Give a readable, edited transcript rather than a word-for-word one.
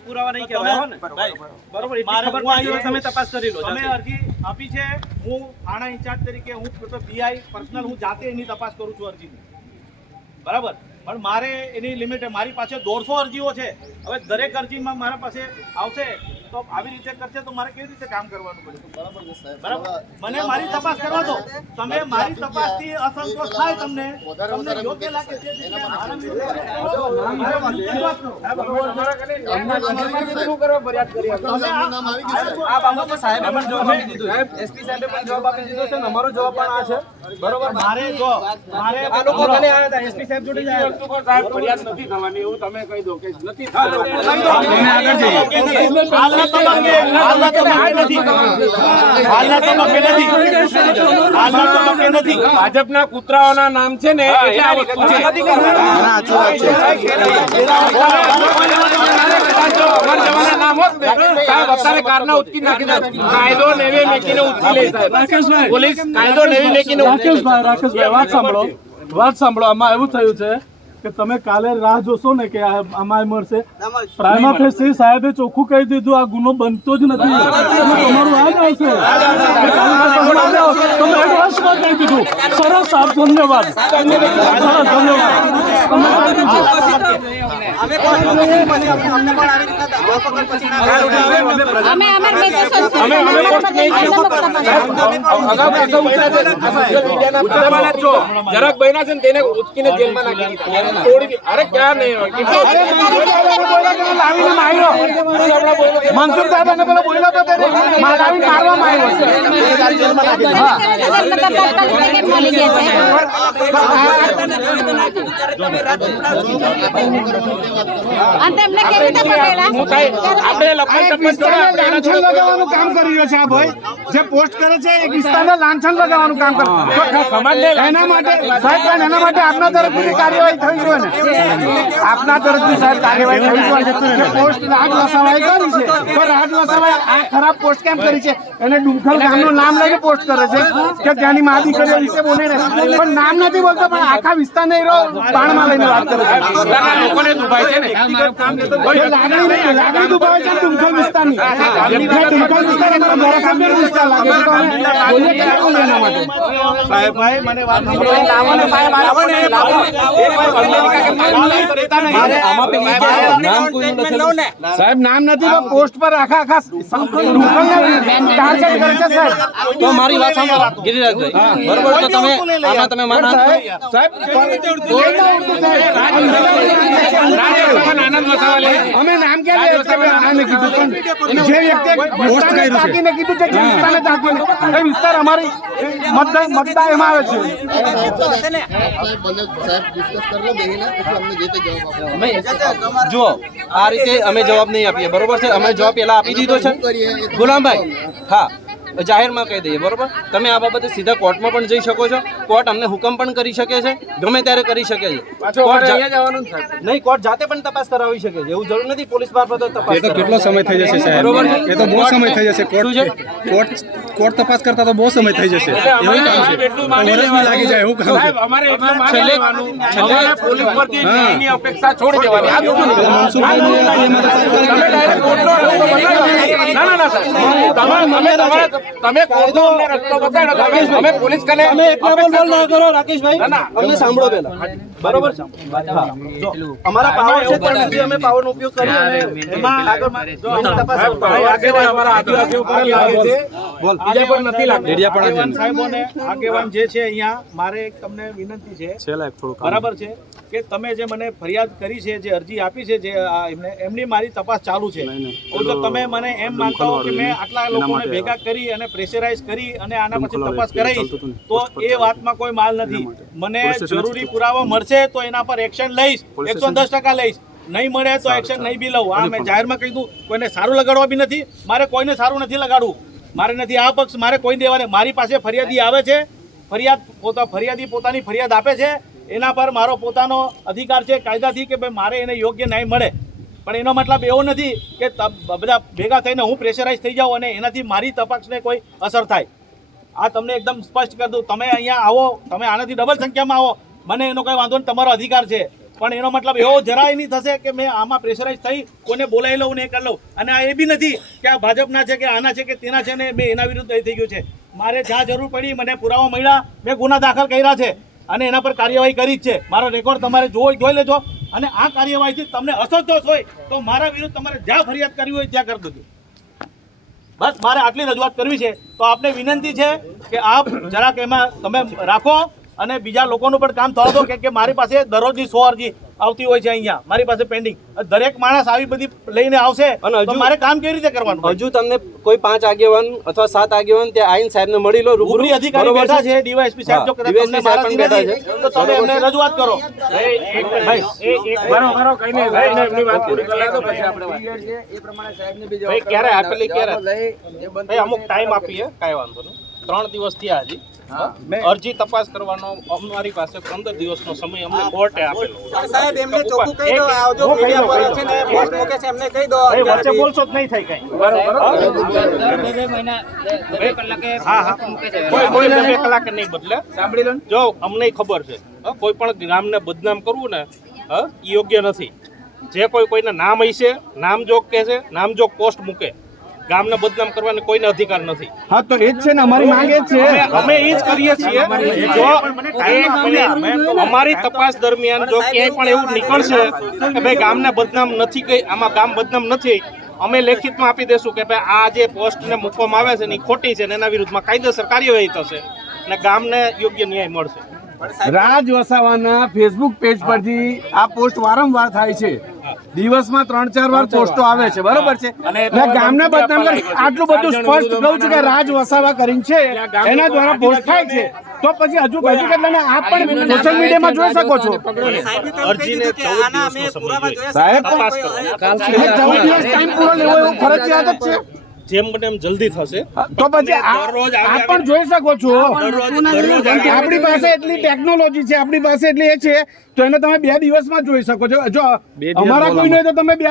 પુરાવા નહીં કહેવાય ને બરોબર મારે ખબર પડી તમે તપાસ કરી લો તમે અરજી આપી છે હું થાણા ઇન્ચાર્જ તરીકે હું પીઆઈ પર્સનલ હું જાતે એની તપાસ કરું છું અરજીની બરાબર પણ મારે એની લિમિટ મારી પાસે 150 અરજીઓ છે હવે દરેક અરજીમાં મારા પાસે આવશે તો આવી રીતે કરશે તો મારે કેવી રીતે કામ કરવાનું પડે બરાબર મને મારી તપાસ કરવા દો તમે મારી તપાસથી અસંતોષ થાય તમને યોગ્ય લાગે છે એસપી સાહેબે પણ જવાબ આપી દીધો છે અમારો જવાબ પણ આ છે બરોબર મારે જો મારે આ લોકો કાલે આવ્યા હતા એસપી સાહેબ જોડે જાય સાહેબ ફરિયાદ નથી થવાની એવું તમે કહી દો કે નથી થવાની આગળ જઈએ હાલના તબક્કે નથી ભાજપના કૂતરાઓના નામ છે ને એટલે આ વસ્તુ છે નામ હોત ને સાહેબ અત્યારે કારના ઉચકી નાખી દે કાયદો નેવે મેકીને ઉચકી લે સાહેબ પોલીસ કાયદો નેવે મેકીને રાકેશભાઈ વાત સાંભળો આમાં એવું થયું છે કે તમે કાલે રાહ જોશો ને કે આમાં મળશે પ્રાઇમા ફેસી સાહેબે ચોખ્ખું કહી દીધું આ ગુનો બનતો જ નથી તમારું આ જ આવશે તમે એડવાન્સમાં કહી દીધું સરસ સાહેબ ધન્યવાદ જરાક બન્યા છે ને તેને ઉચકીને જેલમાં નાખી દીધા અરે ક્યાં નહીં મનસુખ સાહેબ પેલો બોલ્યો તો તેને મારવામાં લગાવવાનું કામ કરી રહ્યો છે આ ભાઈ જે પોસ્ટ કરે છે એક વિસ્તારને લાંછન લગાવવાનું કામ કરે એના માટે સાહેબ એના માટે આપના તરફથી કાર્યવાહી થઈ જોઈએ ને આપના તરફથી સાહેબ કાર્યવાહી થઈ જોઈએ પોસ્ટ રાજ વસાવાએ કરી છે તો રાજ વસાવાએ આ ખરાબ પોસ્ટ કેમ કરી છે એને ડુંખલ ગામનું નામ લઈને પોસ્ટ કરે છે કે ત્યાંની મા દીકરીઓ વિશે બોલે ને પણ નામ નથી બોલતો પણ આખા વિસ્તારને બાણમાં લઈને વાત કરે છે લોકોને દુભાય છે ને લાગણી દુભાવે છે ડુંખલ વિસ્તારની ડુંખલ વિસ્તાર એમનો ધારાસભ્ય વિસ્તાર લાગે છે તો બોલીએ ક્યાં બોલે એના માટે સાહેબ ભાઈ મને વાત સાહેબ નામ નથી તો પોસ્ટ પર આખા ટાર્ગેટ કરે છે સાહેબ તો મારી વાત સાંભળો ગિરિરાજભાઈ બરોબર તો તમે આમાં તમે માનો સાહેબ અમે નામ ક્યાં લે છે આને કીધું પણ જે વ્યક્તિ પોસ્ટ કર્યું છે એને કીધું કે જે વિસ્તારને તાકીને એ વિસ્તાર અમારી મતદાર એમાં આવે છે જો આ રીતે અમે જવાબ નહીં આપીએ બરોબર છે અમે જવાબ પેલા આપી દીધો છે ગુલામભાઈ હા જાહેરમાં કહી દઈએ બરોબર તમે આ બાબતે સીધા કોર્ટમાં પણ જઈ શકો છો કોર્ટ અમને હુકમ પણ કરી શકે છે ગમે ત્યારે કરી શકે છે નહીં કોર્ટ જાતે પણ તપાસ કરાવી શકે છે એવું જરૂર નથી પોલીસ મારફતે તપાસ કેટલો સમય થઈ જશે સાહેબ બરોબર એ તો બહુ સમય થઈ જશે કોર્ટ તપાસ કરતા તો બહુ સમય થઈ જશે એવું કામ છે વર્ષમાં લાગી જાય એવું કામ છે અમારે છેલ્લે પોલીસ પરથી ન્યાયની અપેક્ષા છોડી દેવાની આ તમે કોર્ટનો અમને રસ્તો બતાડો અમે પોલીસ કને તમે એકલા બોલ ના કરો રાકેશભાઈ અમને સાંભળો પહેલા બરોબર છે જો અમારા પાવર છે ત્યાં સુધી અમે પાવરનો ઉપયોગ કરી અને એમાં આગળ જો અમે તપાસ આગેવાન અમારા આદિવાસી ઉપર લાગે છે બોલ બીજા પર નથી લાગતું ડેડિયાપાડા સાહેબોને આગેવાન જે છે અહીંયા મારે એક તમને વિનંતી છે બરાબર છે કે તમે જે મને ફરિયાદ કરી છે જે અરજી આપી છે જે એમની મારી તપાસ ચાલુ છે તો તમે મને એમ માનતા હો કે મેં આટલા લોકોને ભેગા કરી અને પ્રેશરાઇઝ કરી અને આના પછી તપાસ કરાઈ તો એ વાતમાં કોઈ માલ નથી મને જરૂરી પુરાવા મળશે તો એના પર એક્શન લઈશ 110% લઈશ નહીં મળે તો એક્શન નહીં બી લઉં આ મેં જાહેરમાં કહી દઉં કોઈને સારું લગાડવા બી નથી મારે કોઈને સારું નથી લગાડવું મારે નથી આ પક્ષ મારે કોઈ દેવાને મારી પાસે ફરિયાદી આવે છે ફરિયાદી પોતાની ફરિયાદ આપે છે એના પર મારો પોતાનો અધિકાર છે કાયદાથી કે ભાઈ મારે એને યોગ્ય ન્યાય મળે પણ એનો મતલબ એવો નથી કે બધા ભેગા થઈને હું પ્રેશરાઇઝ થઈ જાઉં અને એનાથી મારી તપાસને કોઈ અસર થાય આ તમને એકદમ સ્પષ્ટ કરી દઉં તમે અહીંયા આવો તમે આનાથી ડબલ સંખ્યામાં આવો મને એનો કોઈ વાંધો નહીં તમારો અધિકાર છે પણ એનો મતલબ એવો જરાય નહીં થશે કે મેં આમાં પ્રેશરાઇઝ થઈ કોઈને બોલાવી લઉં ને એ કરી લઉં. અને આ એ બી નથી કે આ ભાજપના છે કે આના છે કે તેના છે ને મેં એના વિરુદ્ધ થઈ ગયું છે. મારે જ્યાં જરૂર પડી મને પુરાવા મળ્યા, મેં ગુના દાખલ કર્યા છે અને એના પર કાર્યવાહી કરી જ છે. મારો રેકોર્ડ તમારે જોઈ લેજો. અને આ કાર્યવાહીથી તમને અસંતોષ હોય તો મારા વિરુદ્ધ તમારે જ્યાં ફરિયાદ કરવી હોય ત્યાં કરી દેજો. બસ મારે આટલી રજૂઆત કરવી છે. તો આપને વિનંતી છે કે આપ જરાક એમાં તમે રાખો અને બીજા લોકોનું પણ કામ થવા દો કે મારી પાસે દરરોજની 100 અરજી આવતી હોય છે અહીંયા મારી પાસે પેન્ડિંગ. દરેક માણસ આવી બધી લઈને આવશે તો મારે કામ કેવી રીતે કરવાનું? હજુ તમને કોઈ 5 આગેવાન અથવા 7 આગેવાન ત્યાં આઈન સાહેબને મળી લો. રૂબરૂ અધિકારી બેઠા છે, ડીવાયએસપી સાહેબ જો કદાચ તમને મારાથી નથી તો તમે એમને રજૂઆત કરો. ક્યારે આપેલી ક્યારે અમુક ટાઈમ આપીએ, કાંઈ વાંધો નહીં. 3 દિવસ થયા હજી. અરજી તપાસ કરવાનો અમારી પાસે 15 દિવસનો સમય અમને કોર્ટે આપેલો. સાહેબ એમને ચોખ્ખું કહી દો, આવજો મીડિયા પર છે ને પોસ્ટ મૂકે છે એમને કહી દો. વચ્ચે બોલશો જ નહીં થાય કઈ. કોઈ 2 કલાકે નહીં બદલે. સાંભળી લો, જો અમને ખબર છે કોઈ પણ ગામને બદનામ કરવું ને એ યોગ્ય નથી. જે કોઈને નામ હશે, નામજોગ કહે છે, નામજોગ પોસ્ટ મૂકે, ગામને બદનામ કરવાનો કોઈને અધિકાર નથી. હા તો એ જ છે ને અમારી માંગ એ જ છે. અમે એ જ કરીએ છીએ. જો અમારી તપાસ દરમિયાન જો ક્યાંય પણ એવું નીકળશે કે ભાઈ ગામને બદનામ નથી, કઈ આમાં ગામ બદનામ નથી, અમે લેખિતમાં આપી દેશું કે ભાઈ આ જે પોસ્ટને મૂકવામાં આવે છે ને એ ખોટી છે ને એના વિરુદ્ધમાં કાયદેસર કાર્યવાહી થશે અને ગામને યોગ્ય ન્યાય મળશે. રાજ વસાવાના ફેસબુક પેજ પરથી આ પોસ્ટ વારંવાર થાય છે. દિવસમાં 3-4 વાર પોસ્ટો આવે છે, બરોબર છે. એટલે ગામને બદનામ કરી આટલું બધું સ્પષ્ટ કહું છું કે રાજ વસાવા કરીને છે એના દ્વારા પોસ્ટ થાય છે. તો પછી હજુ કેટલાને આપ પણ સોશિયલ મીડિયામાં જોઈ શકો છો. અરજીને 14 દિવસનો સમય જોઈએ. સાહેબ તપાસ કરો. 14 દિવસ ટાઈમ પૂરો લેવો એવું ફરજિયાત જ છે. જેમ બને એમ જલ્દી થશે. તો પછી આપ પણ જોઈ શકો છો. આપણી પાસે એટલી ટેકનોલોજી છે, આપણી પાસે એટલી એ છે તો એને તમે 2 દિવસમાં જોઈ શકો છો. જો અમારા કોઈ નહીં તો તમે 2